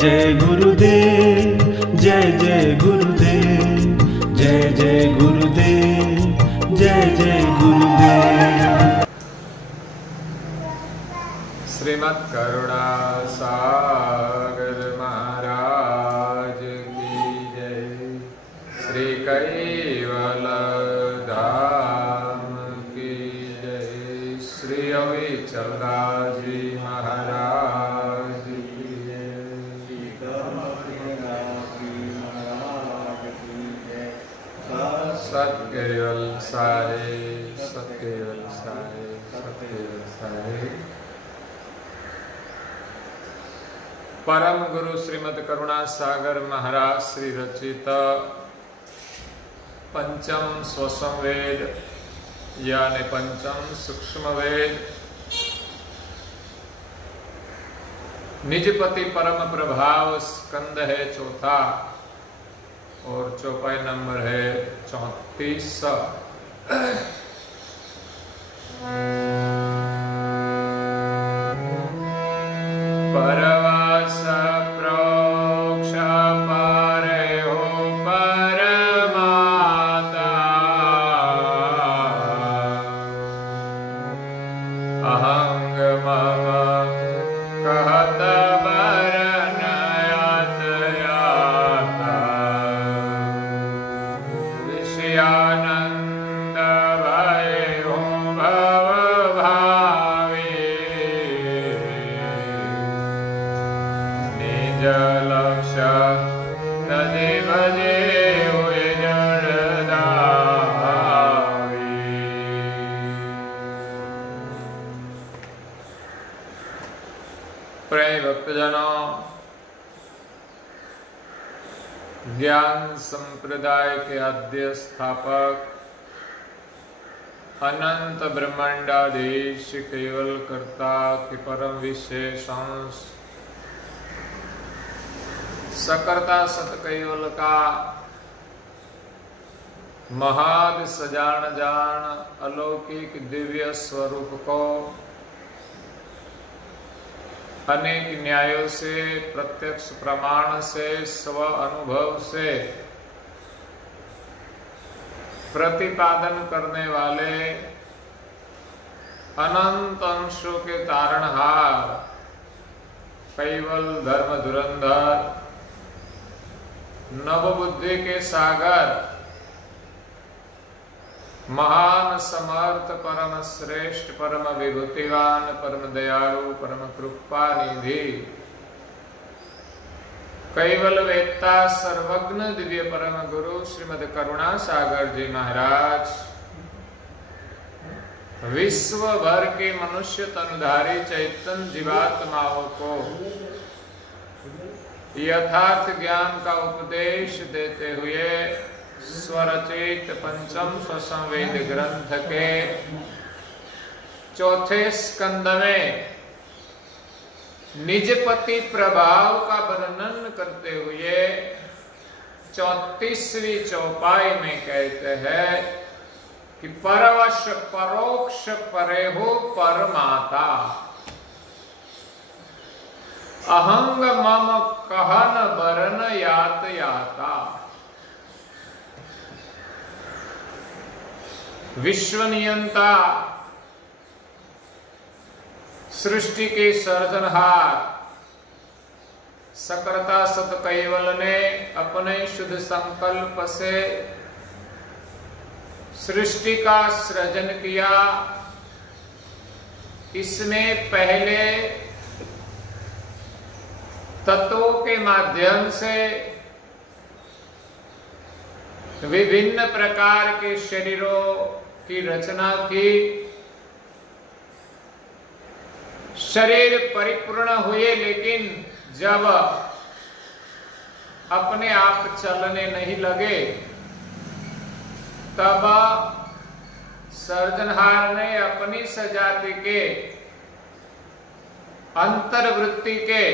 जय गुरुदेव, जय जय गुरुदेव, जय जय गुरुदेव, जय जय गुरुदेव। श्रीमद् करुणा सागर महाराज की जय। श्री कैवल धाम की जय। श्री अविचल जी महाराज की जय। सत्केवल सारे, सत्केवल सारे, सत्केवल सारे। परम गुरु श्रीमद् करुणा सागर महाराज श्री रचित पंचम स्वसम वेद यानी पंचम सूक्ष्म वेद निजपति परम प्रभाव स्कंद है चौथा और चौपाई नंबर है 34। परवास प्रोक्ष पारे हो परमाता अहंग मम कहत बरनयत याता विषयानंद भय हो भव भावे निज लक्ष्य तदे भजे हुए जड़दावी। प्रिय भक्तजनों, ज्ञान संप्रदाय के आद्य स्थापक अनंत ब्रह्मांडाधीश केवल कर्ता के परम विशेष अंश सकर्ता सत केवल का महाद सजान जान अलौकिक दिव्य स्वरूप को अनेक न्यायों से, प्रत्यक्ष प्रमाण से, स्व अनुभव से प्रतिपादन करने वाले अनंत अंशों के तारणहार केवल धर्म धुरंधर नवबुद्धि के सागर महान समर्थ परम श्रेष्ठ परम विभूतिवान परम दयालु परम कृपा निधि कैवल वेत्ता सर्वज्ञ दिव्य परम गुरु श्रीमद् करुणा सागर जी महाराज विश्व भर के मनुष्य तनुधारी चैतन्य जीवात्माओं को यथार्थ ज्ञान का उपदेश देते हुए स्वरचित पंचम स्वसंवेद ग्रंथ के चौथे स्कंद में निजपति प्रभाव का वर्णन करते हुए 34वीं चौपाई में कहते हैं कि परवश परोक्ष परे हो परमाता अहंग मम कहन बरन यात याता। विश्व नियंता सृष्टि के सर्जनहार सकर्ता सत कैवल ने अपने शुद्ध संकल्प से सृष्टि का सृजन किया। इसमें पहले तत्वों के माध्यम से विभिन्न प्रकार के शरीरों की रचना की। शरीर परिपूर्ण हुए, लेकिन जब अपने आप चलने नहीं लगे तब सर्जनहार ने अपनी सजाति के अंतर्वृत्ति के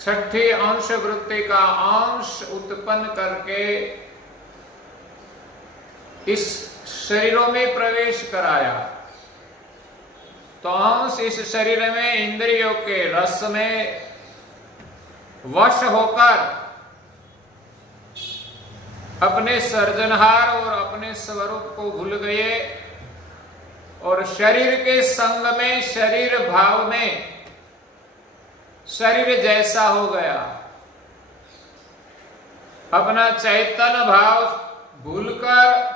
छठी अंश वृत्ति का अंश उत्पन्न करके इस शरीरों में प्रवेश कराया। तो अंश इस शरीर में इंद्रियों के रस में वश होकर अपने सर्जनहार और अपने स्वरूप को भूल गए और शरीर के संग में, शरीर भाव में शरीर जैसा हो गया। अपना चैतन्य भाव भूलकर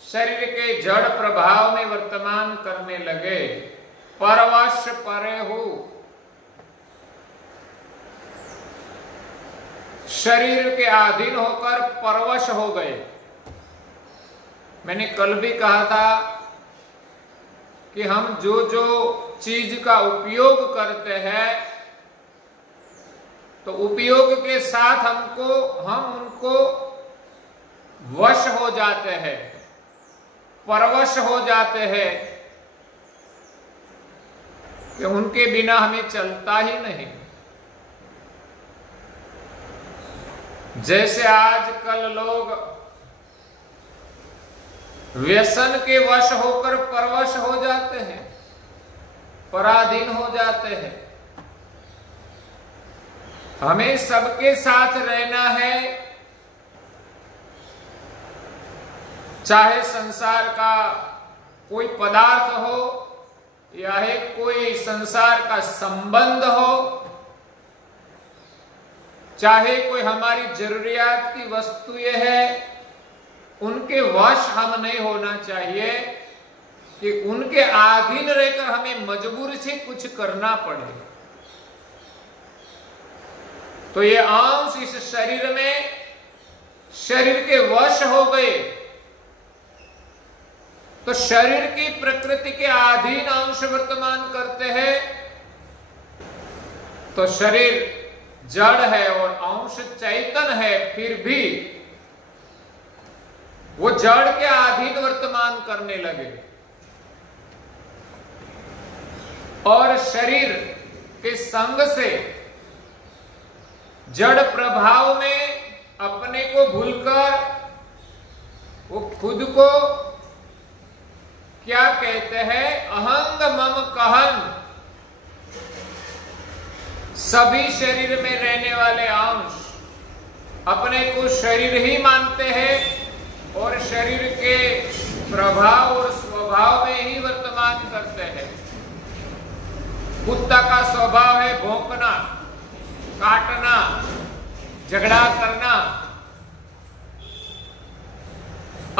शरीर के जड़ प्रभाव में वर्तमान करने लगे। परवश परेहु, शरीर के अधीन होकर परवश हो गए। मैंने कल भी कहा था कि हम जो जो चीज का उपयोग करते हैं तो उपयोग के साथ हम उनको वश हो जाते हैं, परवश हो जाते हैं कि उनके बिना हमें चलता ही नहीं। जैसे आजकल लोग व्यसन के वश होकर परवश हो जाते हैं, पराधीन हो जाते हैं। हमें सबके साथ रहना है, चाहे संसार का कोई पदार्थ हो या कोई संसार का संबंध हो, चाहे कोई हमारी जरूरियात की वस्तुएं है, उनके वश हम नहीं होना चाहिए कि उनके अधीन रहकर हमें मजबूरी से कुछ करना पड़े। तो ये अंश इस शरीर में शरीर के वश हो गए तो शरीर की प्रकृति के अधीन अंश वर्तमान करते हैं। तो शरीर जड़ है और अंश चैतन्य है, फिर भी वो जड़ के अधीन वर्तमान करने लगे और शरीर के संग से जड़ प्रभाव में अपने को भूलकर वो खुद को क्या कहते हैं, अहंग मम कहन, सभी शरीर में रहने वाले अंश अपने को शरीर ही मानते हैं और शरीर के प्रभाव और स्वभाव में ही वर्तमान करते हैं। कुत्ता का स्वभाव है भौंकना, काटना, झगड़ा करना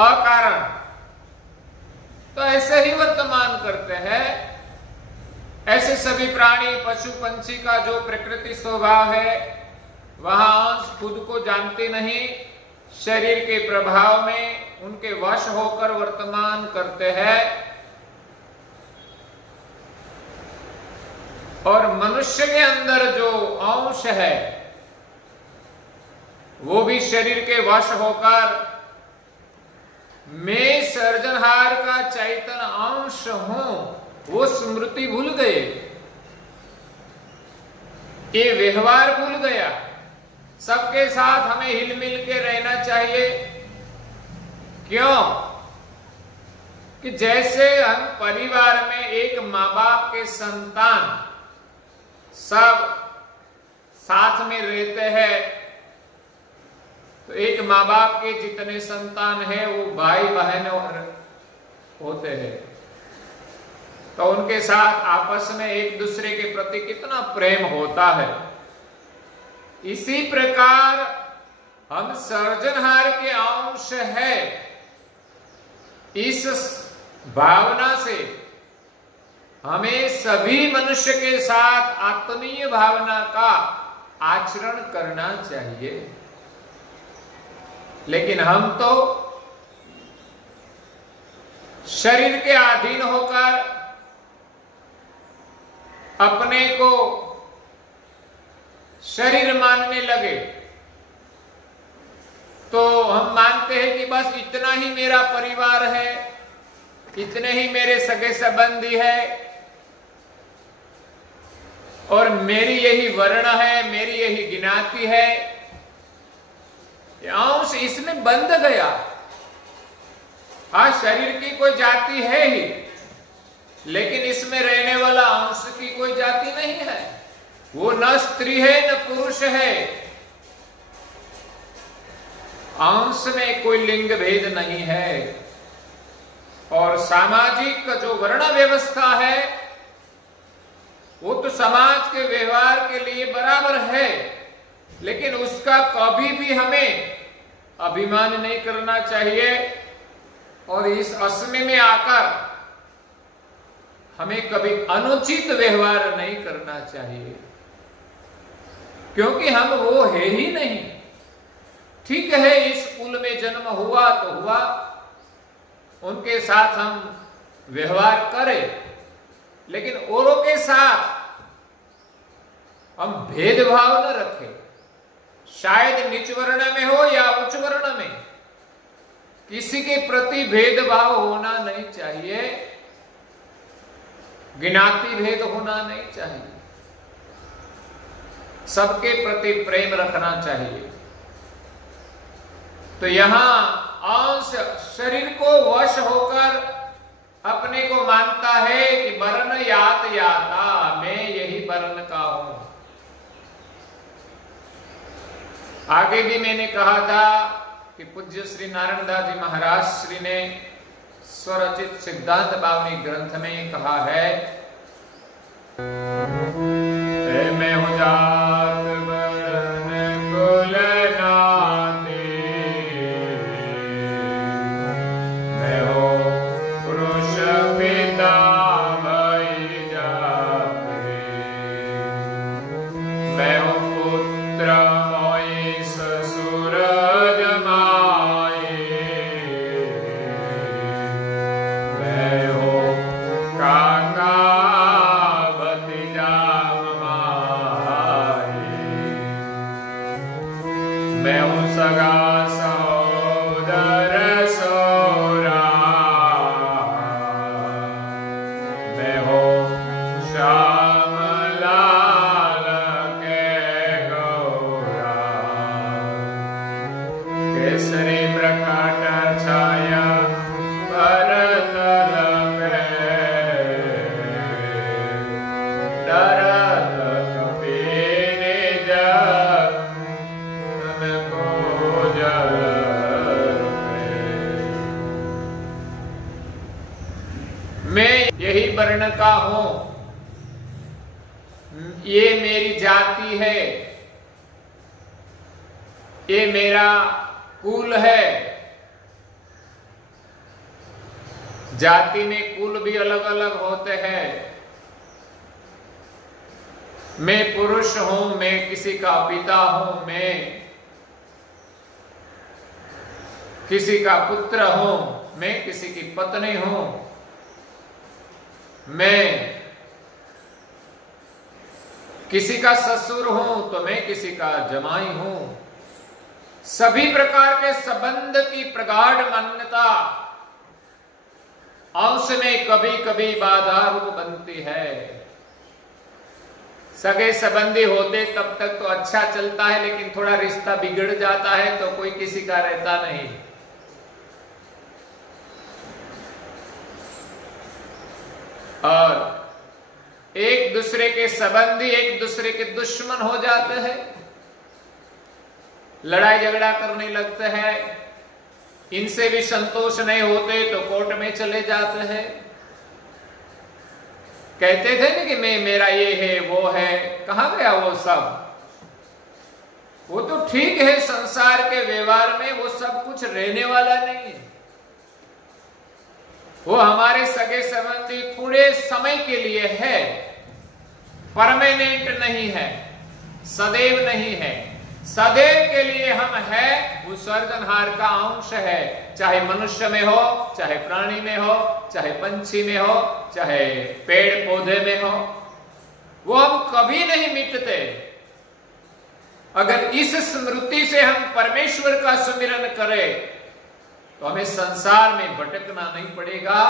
अकारण, तो ऐसे ही वर्तमान करते हैं। ऐसे सभी प्राणी, पशु पंछी का जो प्रकृति स्वभाव है, वहां अंश खुद को जानते नहीं, शरीर के प्रभाव में उनके वश होकर वर्तमान करते हैं। और मनुष्य के अंदर जो अंश है वो भी शरीर के वश होकर मैं सर्जनहार का चैतन्य अंश हूं, वो स्मृति भूल गए, ये व्यवहार भूल गया। सबके साथ हमें हिलमिल के रहना चाहिए। क्यों? कि जैसे हम परिवार में एक माँ बाप के संतान सब साथ में रहते हैं, तो एक माँ बाप के जितने संतान हैं वो भाई बहन होते हैं, तो उनके साथ आपस में एक दूसरे के प्रति कितना प्रेम होता है। इसी प्रकार हम सर्जनहार के अंश है, इस भावना से हमें सभी मनुष्य के साथ आत्मीय भावना का आचरण करना चाहिए। लेकिन हम तो शरीर के अधीन होकर अपने को शरीर मानने लगे। तो हम मानते हैं कि बस इतना ही मेरा परिवार है, इतने ही मेरे सगे संबंधी है और मेरी यही वर्ण है, मेरी यही गिनाती है। अंश इसमें बंध गया। हाँ, शरीर की कोई जाति है ही, लेकिन इसमें रहने वाला अंश की कोई जाति नहीं है। वो न स्त्री है न पुरुष है, अंश में कोई लिंग भेद नहीं है। और सामाजिक जो वर्ण व्यवस्था है वो तो समाज के व्यवहार के लिए बराबर है, लेकिन उसका कभी भी हमें अभिमान नहीं करना चाहिए और इस असमय में आकर हमें कभी अनुचित व्यवहार नहीं करना चाहिए, क्योंकि हम वो है ही नहीं। ठीक है, इस कुल में जन्म हुआ तो हुआ, उनके साथ हम व्यवहार करें, लेकिन औरों के साथ हम भेदभाव न रखें। शायद नीच वर्ण में हो या उच्च वर्ण में, किसी के प्रति भेदभाव होना नहीं चाहिए, ज्ञाति भेद होना नहीं चाहिए, सबके प्रति प्रेम रखना चाहिए। तो यहां अंश शरीर को वश होकर अपने को मानता है कि वर्ण यात याता, मैं यही वर्ण का हूं। आगे भी मैंने कहा था कि पूज्य श्री नारायण दास जी महाराज श्री ने स्वरचित सिद्धांत बावनी ग्रंथ में कहा है, मैं हूं जात वर्ण कुल नाते, मैं हूं पुरुष पिता भई जाते, मैं हूं पुत्र मोई ससुर जमाए, मैं हूं काका भतीजा माए, मैं हूं सगा सहोदर सोरा, मैं हूं श्याम लाल के गौरा, केसरी प्रकट छाया परतल पे, डरत कपीने जग तन को जल पे। मैं यही वर्ण का हूं, ये मेरी जाति है, ये मेरा कुल है। जाति में कुल भी अलग अलग होते हैं। मैं पुरुष हूं, मैं किसी का पिता हूं, मैं किसी का पुत्र हूं, मैं किसी की पत्नी हूं, मैं किसी का ससुर हूं तो मैं किसी का जमाई हूं। सभी प्रकार के संबंध की प्रगाढ़ मान्यता अंश में कभी कभी बाधा रूप बनती है। सगे संबंधी होते तब तक तो अच्छा चलता है, लेकिन थोड़ा रिश्ता बिगड़ जाता है तो कोई किसी का रहता नहीं। और एक दूसरे के संबंधी एक दूसरे के दुश्मन हो जाते हैं, लड़ाई झगड़ा करने लगते हैं, इनसे भी संतोष नहीं होते तो कोर्ट में चले जाते हैं। कहते थे ना कि मैं मेरा ये है वो है, कहां गया वो सब? वो तो ठीक है, संसार के व्यवहार में वो सब कुछ रहने वाला नहीं है। वो हमारे सगे संबंधी थोड़े समय के लिए है, परमानेंट नहीं है, सदैव नहीं है। सदैव के लिए हम है, वो सर्जनहार का अंश है, चाहे मनुष्य में हो, चाहे प्राणी में हो, चाहे पंछी में हो, चाहे पेड़ पौधे में हो, वो हम कभी नहीं मिटते। अगर इस स्मृति से हम परमेश्वर का सुमिरन करें तो हमें संसार में भटकना नहीं पड़ेगा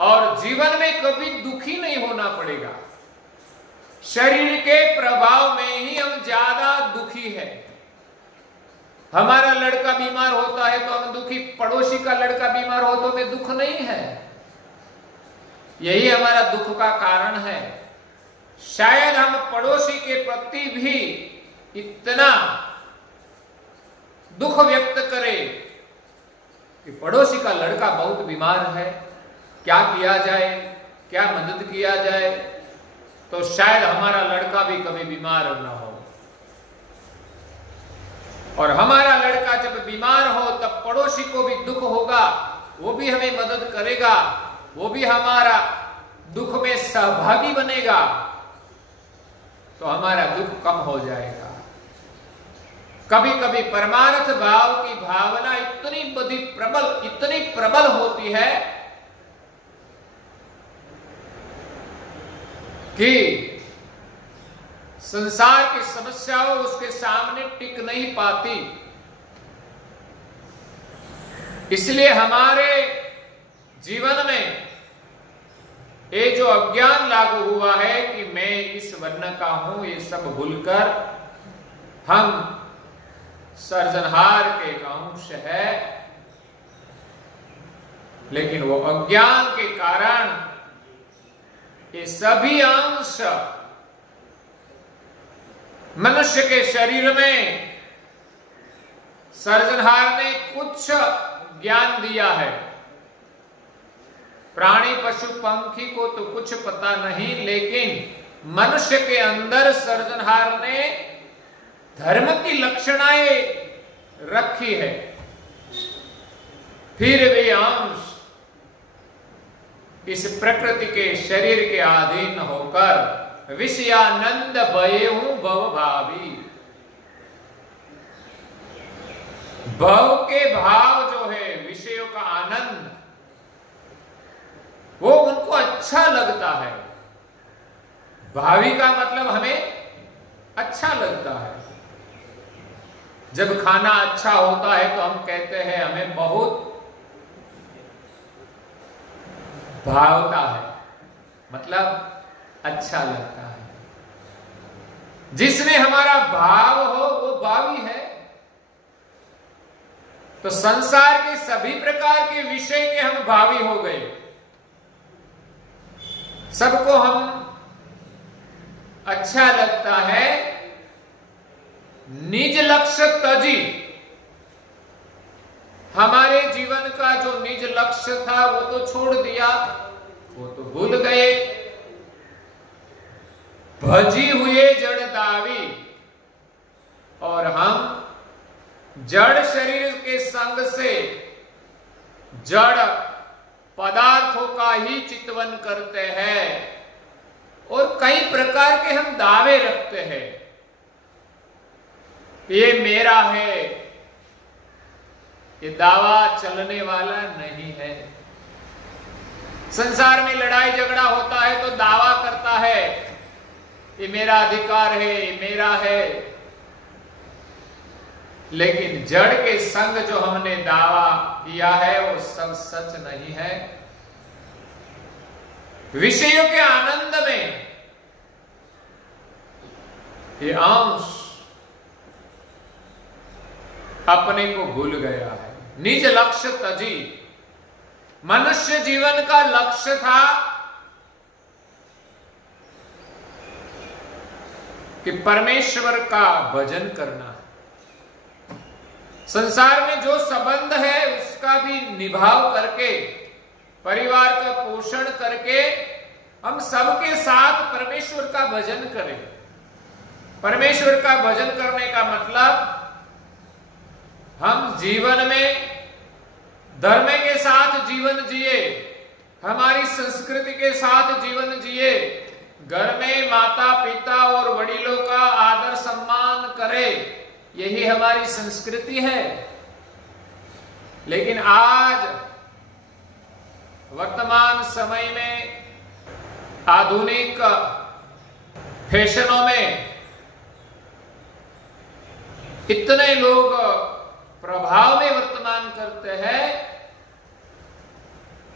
और जीवन में कभी दुखी नहीं होना पड़ेगा। शरीर के प्रभाव में ही हम ज्यादा दुखी है। हमारा लड़का बीमार होता है तो हम दुखी, पड़ोसी का लड़का बीमार हो तो हमें दुख नहीं है। यही हमारा दुख का कारण है। शायद हम पड़ोसी के प्रति भी इतना दुख व्यक्त करें कि पड़ोसी का लड़का बहुत बीमार है, क्या किया जाए, क्या मदद किया जाए, तो शायद हमारा लड़का भी कभी बीमार न हो। और हमारा लड़का जब बीमार हो तब पड़ोसी को भी दुख होगा, वो भी हमें मदद करेगा, वो भी हमारा दुख में सहभागी बनेगा, तो हमारा दुख कम हो जाएगा। कभी कभी परमार्थ भाव की भावना इतनी प्रबल होती है कि संसार की समस्याओं उसके सामने टिक नहीं पाती। इसलिए हमारे जीवन में ये जो अज्ञान लागू हुआ है कि मैं इस वर्ण का हूं, ये सब भूलकर हम सर्जनहार के एक अंश है, लेकिन वो अज्ञान के कारण ये सभी अंश मनुष्य के शरीर में सर्जनहार ने कुछ ज्ञान दिया है। प्राणी पशु पंखी को तो कुछ पता नहीं, लेकिन मनुष्य के अंदर सर्जनहार ने धर्म की लक्षणाएं रखी है। फिर वे अंश इस प्रकृति के शरीर के अधीन होकर विषयानंद भयेहु भव भावी, भव के भाव जो है विषयों का आनंद, वो उनको अच्छा लगता है। भावी का मतलब हमें अच्छा लगता है। जब खाना अच्छा होता है तो हम कहते हैं हमें बहुत भावता है, मतलब अच्छा लगता है। जिसमें हमारा भाव हो वो भावी है। तो संसार के सभी प्रकार के विषय के हम भावी हो गए। सबको हम अच्छा लगता है। निज लक्ष्य तजी, हमारे जीवन का जो निज लक्ष्य था वो तो छोड़ दिया, वो तो भूल गए। भजी हुए जड़ दावी, और हम जड़ शरीर के संग से जड़ पदार्थों का ही चितवन करते हैं और कई प्रकार के हम दावे रखते हैं। ये मेरा है, ये दावा चलने वाला नहीं है। संसार में लड़ाई झगड़ा होता है तो दावा करता है ये मेरा अधिकार है, ये मेरा है, लेकिन जड़ के संग जो हमने दावा किया है वो सब सच नहीं है। विषयों के आनंद में ये अंश अपने को भूल गया है। निज लक्ष्य तजी, मनुष्य जीवन का लक्ष्य था कि परमेश्वर का भजन करना। संसार में जो संबंध है उसका भी निभाव करके, परिवार का पोषण करके हम सबके साथ परमेश्वर का भजन करें। परमेश्वर का भजन करने का मतलब हम जीवन में धर्म के साथ जीवन जिए, हमारी संस्कृति के साथ जीवन जिए, घर में माता पिता और वडीलों का आदर सम्मान करें, यही हमारी संस्कृति है। लेकिन आज वर्तमान समय में आधुनिक फैशनों में इतने लोग प्रभाव में वर्तमान करते हैं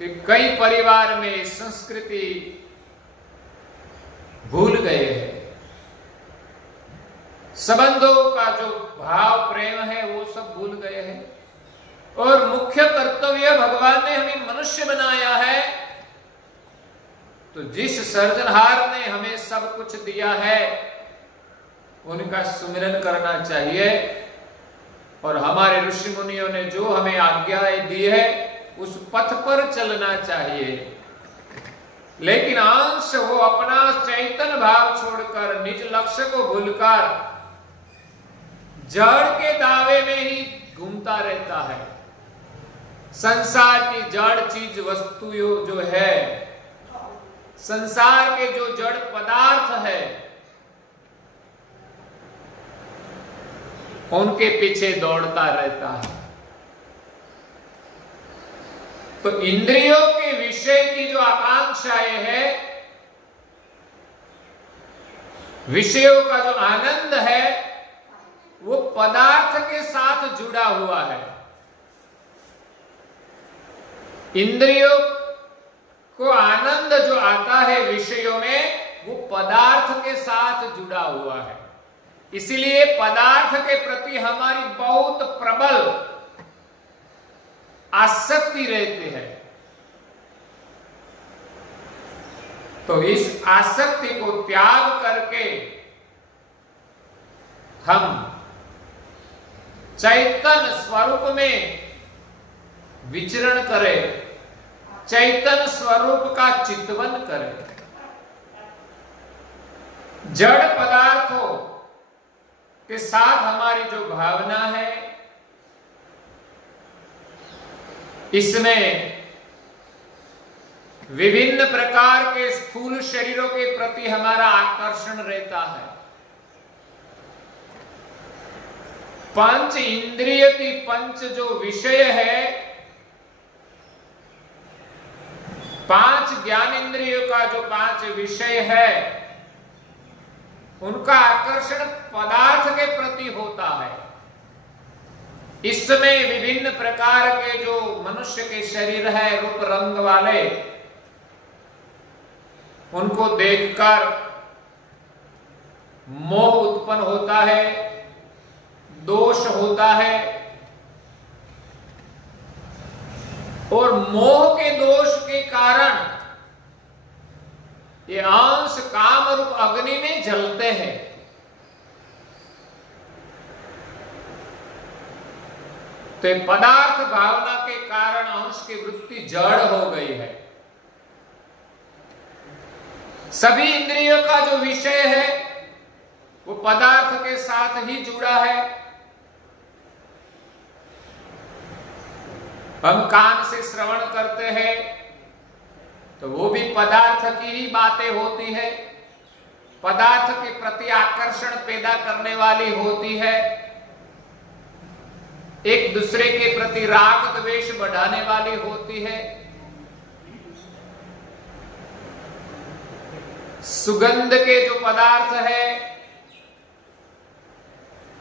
कि कई परिवार में संस्कृति भूल गए हैं। संबंधों का जो भाव प्रेम है वो सब भूल गए हैं। और मुख्य कर्तव्य, भगवान ने हमें मनुष्य बनाया है तो जिस सर्जनहार ने हमें सब कुछ दिया है उनका सुमिरन करना चाहिए, और हमारे ऋषि मुनियों ने जो हमें आज्ञाएं दी है उस पथ पर चलना चाहिए। लेकिन अंश वो अपना चैतन्य भाव छोड़कर, निज लक्ष्य को भूलकर जड़ के दावे में ही घूमता रहता है। संसार की जड़ चीज वस्तु जो है, संसार के जो जड़ पदार्थ है, उनके पीछे दौड़ता रहता है। तो इंद्रियों के विषय की जो आकांक्षाएं है, विषयों का जो आनंद है, वो पदार्थ के साथ जुड़ा हुआ है। इंद्रियों को आनंद जो आता है विषयों में, वो पदार्थ के साथ जुड़ा हुआ है। इसलिए पदार्थ के प्रति हमारी बहुत प्रबल आसक्ति रहती है। तो इस आसक्ति को त्याग करके हम चैतन्य स्वरूप में विचरण करें, चैतन्य स्वरूप का चिंतन करें। जड़ पदार्थों के साथ हमारी जो भावना है, इसमें विभिन्न प्रकार के स्थूल शरीरों के प्रति हमारा आकर्षण रहता है। पंच इंद्रिय की पंच जो विषय है, पांच ज्ञान इंद्रियों का जो पांच विषय है, उनका आकर्षण पदार्थ के प्रति होता है। इसमें विभिन्न प्रकार के जो मनुष्य के शरीर है, रूप रंग वाले, उनको देखकर मोह उत्पन्न होता है, दोष होता है, और मोह के दोष के कारण ये अंश काम रूप अग्नि में जलते हैं। तो पदार्थ भावना के कारण अंश की वृत्ति जड़ हो गई है। सभी इंद्रियों का जो विषय है वो पदार्थ के साथ ही जुड़ा है। हम कान से श्रवण करते हैं तो वो भी पदार्थ की ही बातें होती है, पदार्थ के प्रति आकर्षण पैदा करने वाली होती है, एक दूसरे के प्रति राग द्वेष बढ़ाने वाली होती है। सुगंध के जो पदार्थ है,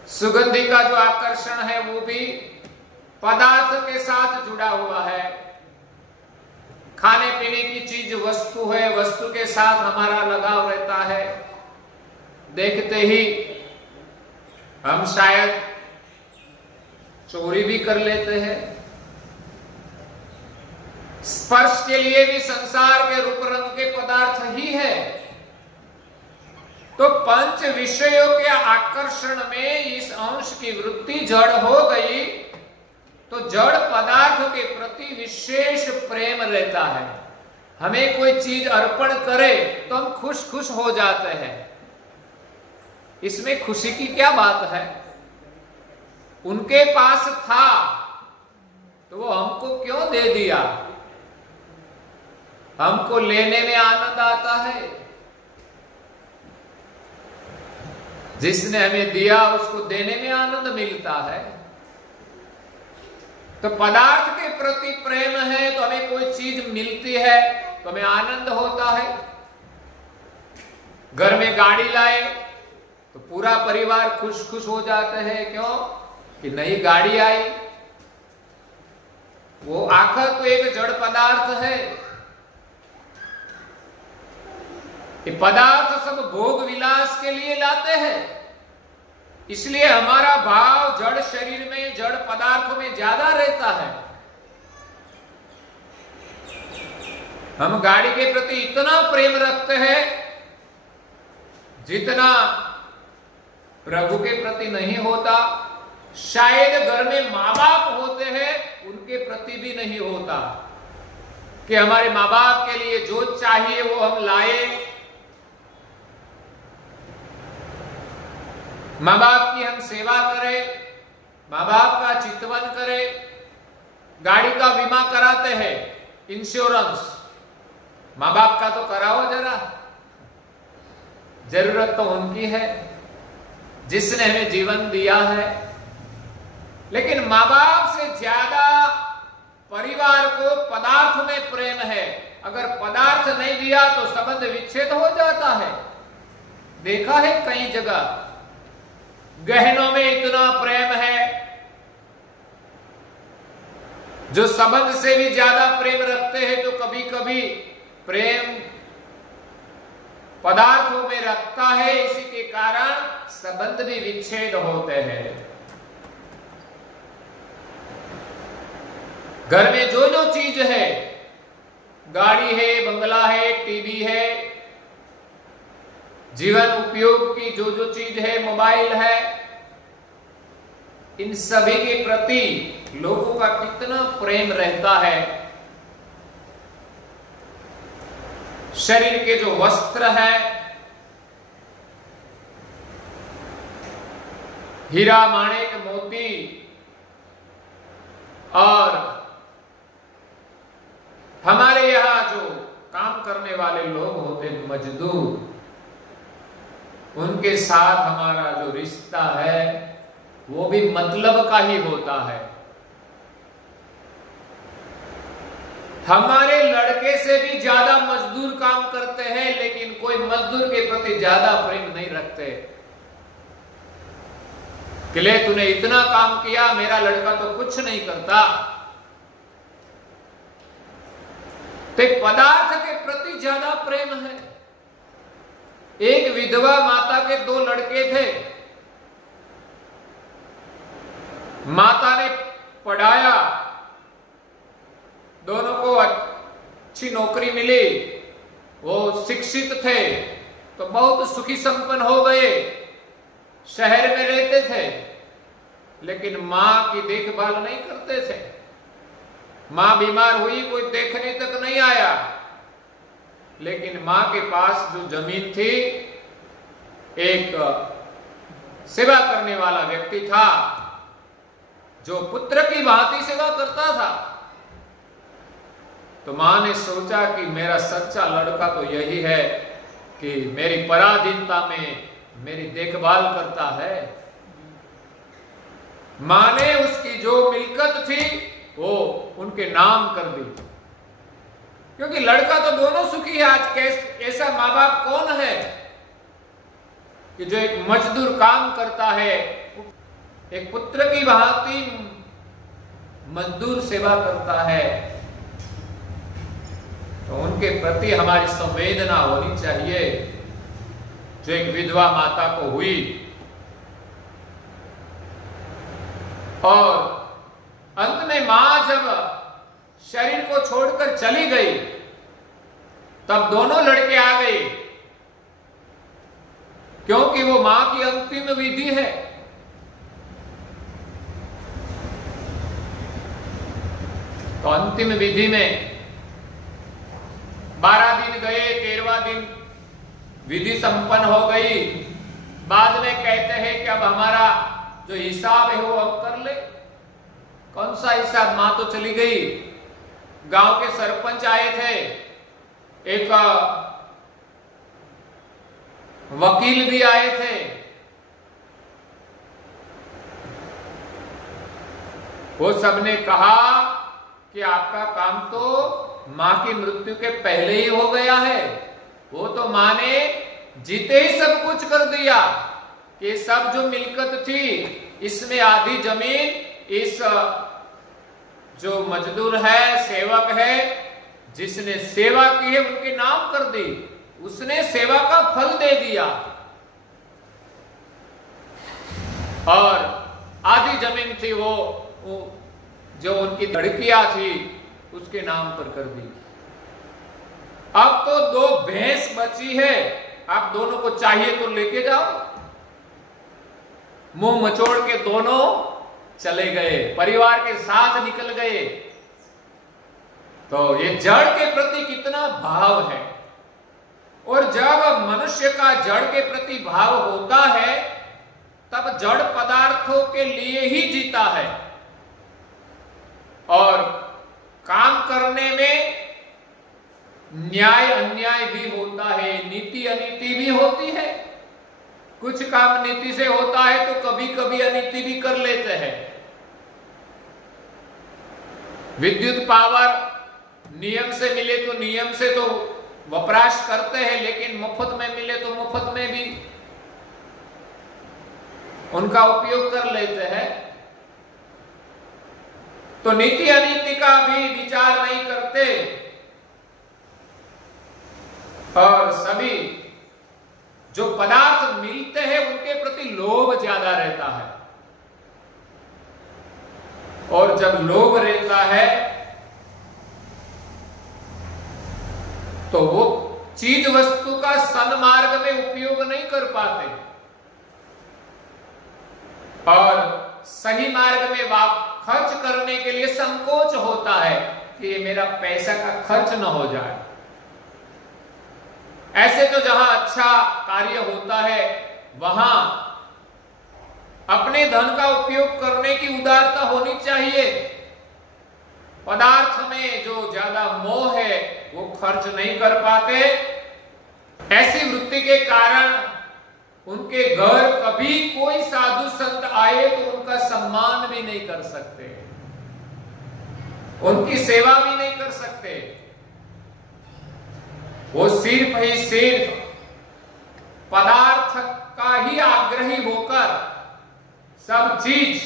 सुगंधी का जो आकर्षण है, वो भी पदार्थ के साथ जुड़ा हुआ है। खाने पीने की चीज वस्तु है, वस्तु के साथ हमारा लगाव रहता है। देखते ही हम शायद चोरी भी कर लेते हैं। स्पर्श के लिए भी संसार के रूप रंग के पदार्थ ही है। तो पंच विषयों के आकर्षण में इस अंश की वृत्ति जड़ हो गई, तो जड़ पदार्थ के प्रति विशेष प्रेम रहता है। हमें कोई चीज अर्पण करे तो हम खुश खुश हो जाते हैं। इसमें खुशी की क्या बात है? उनके पास था तो वो हमको क्यों दे दिया? हमको लेने में आनंद आता है, जिसने हमें दिया उसको देने में आनंद मिलता है। तो पदार्थ के प्रति प्रेम है तो हमें कोई चीज मिलती है तो हमें आनंद होता है। घर में गाड़ी लाए तो पूरा परिवार खुश खुश हो जाते हैं। क्यों? कि नई गाड़ी आई। वो आखिर तो एक जड़ पदार्थ है। ये पदार्थ सब भोग विलास के लिए लाते हैं, इसलिए हमारा भाव जड़ शरीर में, जड़ पदार्थों में ज्यादा रहता है। हम गाड़ी के प्रति इतना प्रेम रखते हैं जितना प्रभु के प्रति नहीं होता। शायद घर में माँ बाप होते हैं, उनके प्रति भी नहीं होता कि हमारे माँ बाप के लिए जो चाहिए वो हम लाए, माँ बाप की हम सेवा करें, माँ बाप का चितवन करें। गाड़ी का बीमा कराते हैं, इंश्योरेंस, माँ बाप का तो कराओ जरा। जरूरत तो उनकी है जिसने हमें जीवन दिया है, लेकिन माँ बाप से ज्यादा परिवार को पदार्थ में प्रेम है। अगर पदार्थ नहीं दिया तो संबंध विच्छेद हो जाता है। देखा है कई जगह गहनों में इतना प्रेम है, जो संबंध से भी ज्यादा प्रेम रखते हैं, जो कभी कभी प्रेम पदार्थों में रखता है, इसी के कारण संबंध भी विच्छेद होते हैं। घर में जो जो चीज है, गाड़ी है, बंगला है, टीवी है, जीवन उपयोग की जो जो चीज है, मोबाइल है, इन सभी के प्रति लोगों का कितना प्रेम रहता है। शरीर के जो वस्त्र है, हीरा माणिक मोती, और हमारे यहां जो काम करने वाले लोग होते हैं, मजदूर, उनके साथ हमारा जो रिश्ता है वो भी मतलब का ही होता है। हमारे लड़के से भी ज्यादा मजदूर काम करते हैं, लेकिन कोई मजदूर के प्रति ज्यादा प्रेम नहीं रखते। कि ले तूने इतना काम किया, मेरा लड़का तो कुछ नहीं करता। तो पदार्थ के प्रति ज्यादा प्रेम है। एक विधवा माता के 2 लड़के थे, माता ने पढ़ाया, दोनों को अच्छी नौकरी मिली, वो शिक्षित थे तो बहुत सुखी संपन्न हो गए, शहर में रहते थे, लेकिन मां की देखभाल नहीं करते थे। मां बीमार हुई, कोई देखने तक नहीं आया, लेकिन मां के पास जो जमीन थी, एक सेवा करने वाला व्यक्ति था जो पुत्र की भांति सेवा करता था। तो मां ने सोचा कि मेरा सच्चा लड़का तो यही है कि मेरी पराधीनता में मेरी देखभाल करता है। मां ने उसकी जो मिल्कत थी वो उनके नाम कर दी, क्योंकि लड़का तो दोनों सुखी है। आज ऐसा माँ बाप कौन है कि जो एक मजदूर काम करता है, एक पुत्र की भांति मजदूर सेवा करता है। तो उनके प्रति हमारी संवेदना होनी चाहिए, जो एक विधवा माता को हुई। और अंत में मां जब शरीर को छोड़कर चली गई, तब दोनों लड़के आ गए, क्योंकि वो मां की अंतिम विधि है। तो अंतिम विधि में 12 दिन गए, 13वां दिन विधि संपन्न हो गई। बाद में कहते हैं कि अब हमारा जो हिसाब है वो हम कर ले। कौन सा हिसाब? मां तो चली गई, गांव के सरपंच आए थे, एक वकील भी आए थे। वो सबने कहा कि आपका काम तो मां की मृत्यु के पहले ही हो गया है। वो तो मां ने जीते ही सब कुछ कर दिया कि सब जो मिल्कत थी, इसमें आधी जमीन इस जो मजदूर है, सेवक है, जिसने सेवा की है, उनके नाम कर दी। उसने सेवा का फल दे दिया और आधी जमीन थी वो जो उनकी लड़कियां थी उसके नाम पर कर दी। अब तो 2 भैंस बची है, आप दोनों को चाहिए तो लेके जाओ। मुंह मचोड़ के दोनों चले गए, परिवार के साथ निकल गए। तो ये जड़ के प्रति कितना भाव है। और जब मनुष्य का जड़ के प्रति भाव होता है तब जड़ पदार्थों के लिए ही जीता है। और काम करने में न्याय अन्याय भी होता है, नीति अनीति भी होती है। कुछ काम नीति से होता है तो कभी कभी अनीति भी कर लेते हैं। विद्युत पावर नियम से मिले तो नियम से तो वपराश करते हैं, लेकिन मुफ्त में मिले तो मुफ्त में भी उनका उपयोग कर लेते हैं। तो नीति अनीति का भी विचार नहीं करते और सभी जो पदार्थ मिलते हैं उनके प्रति लोभ ज्यादा रहता है। और जब लोभ रहता है तो वो चीज वस्तु का सन्मार्ग में उपयोग नहीं कर पाते और सही मार्ग में खर्च करने के लिए संकोच होता है कि ये मेरा पैसा का खर्च न हो जाए। ऐसे तो जहां अच्छा कार्य होता है वहां अपने धन का उपयोग करने की उदारता होनी चाहिए। पदार्थ में जो ज्यादा मोह है वो खर्च नहीं कर पाते। ऐसी वृत्ति के कारण उनके घर कभी कोई साधु संत आए तो उनका सम्मान भी नहीं कर सकते, उनकी सेवा भी नहीं कर सकते। वो सिर्फ ही सिर्फ पदार्थ का ही आग्रही होकर सब चीज,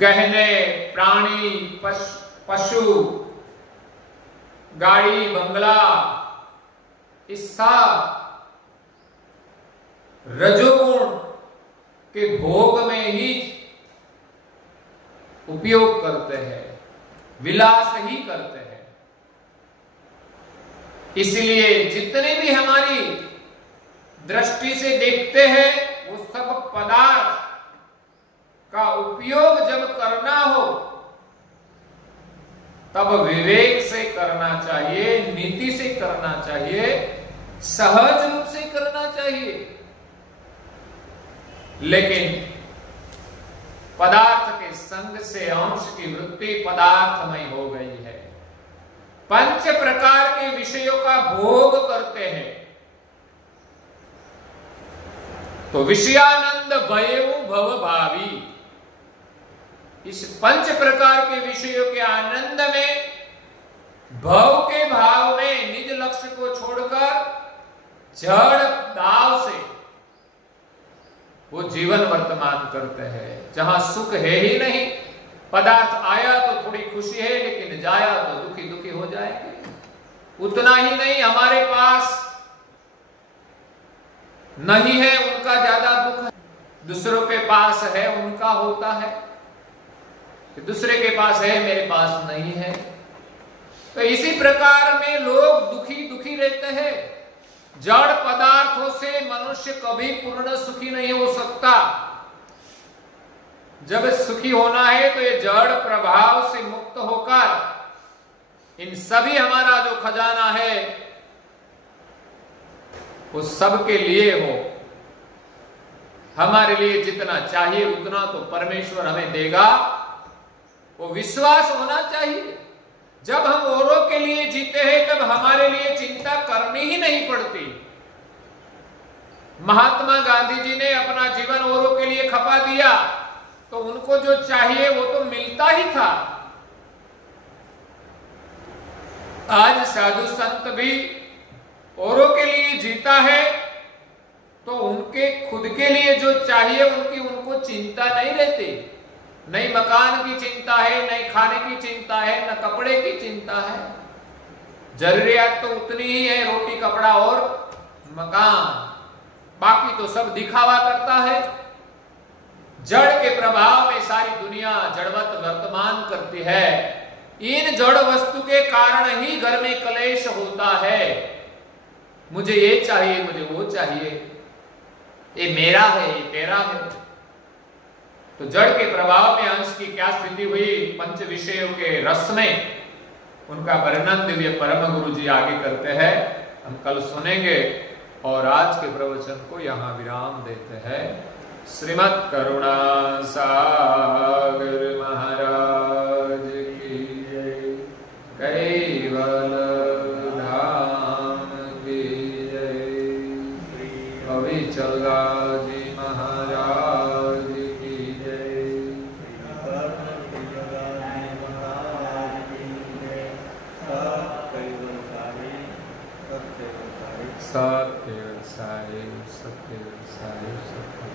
गहने, प्राणी, पशु, गाड़ी, बंगला, इस सब रजोगुण के भोग में ही उपयोग करते हैं, विलास ही करते हैं। इसलिए जितने भी हमारी दृष्टि से देखते हैं वो सब पदार्थ का उपयोग जब करना हो तब विवेक से करना चाहिए, नीति से करना चाहिए, सहज रूप से करना चाहिए। लेकिन पदार्थ के संग से अंश की वृत्ति पदार्थमय हो गई है। 5 प्रकार के विषयों का भोग करते हैं तो विषयानंद भयऊ भव भावी। इस 5 प्रकार के विषयों के आनंद में, भव के भाव में निज लक्ष्य को छोड़कर जड़ दाव से वो जीवन वर्तमान करते हैं जहां सुख है ही नहीं। पदार्थ आया तो थोड़ी खुशी है, लेकिन जाया तो दुखी दुखी हो जाएंगे। उतना ही नहीं, हमारे पास नहीं है उनका ज्यादा दुख है, दूसरों के पास है उनका होता है। दूसरे के पास है, मेरे पास नहीं है। तो इसी प्रकार में लोग दुखी दुखी रहते हैं। जड़ पदार्थों से मनुष्य कभी पूर्ण सुखी नहीं हो सकता। जब सुखी होना है तो ये जड़ प्रभाव से मुक्त होकर इन सभी हमारा जो खजाना है वो सबके लिए हो। हमारे लिए जितना चाहिए उतना तो परमेश्वर हमें देगा, वो विश्वास होना चाहिए। जब हम औरों के लिए जीते हैं तब हमारे लिए चिंता करनी ही नहीं पड़ती। महात्मा गांधी जी ने अपना जीवन औरों के लिए खपा दिया तो उनको जो चाहिए वो तो मिलता ही था। आज साधु संत भी औरों के लिए जीता है तो उनके खुद के लिए जो चाहिए उनको चिंता नहीं रहती। नहीं मकान की चिंता है, नहीं खाने की चिंता है, न कपड़े की चिंता है। जरूरियात तो उतनी ही है, रोटी कपड़ा और मकान, बाकी तो सब दिखावा करता है। जड़ के प्रभाव में सारी दुनिया जड़वत वर्तमान करती है इन जड़ वस्तु के कारण ही घर में कलेश होता है। मुझे ये चाहिए, मुझे वो चाहिए, ये मेरा है, ये तेरा है। तो जड़ के प्रभाव में अंश की क्या स्थिति हुई पंच विषयों के रस में, उनका वर्णन दिव्य परम गुरु जी आगे करते हैं, हम कल सुनेंगे। और आज के प्रवचन को यहाँ विराम देते हैं। श्रीमद् करुणा सागर महाराज की जय, कैवल धाम की जय, अविचला जी महाराज की जय। सत्य साई, सत्य साई, सत्य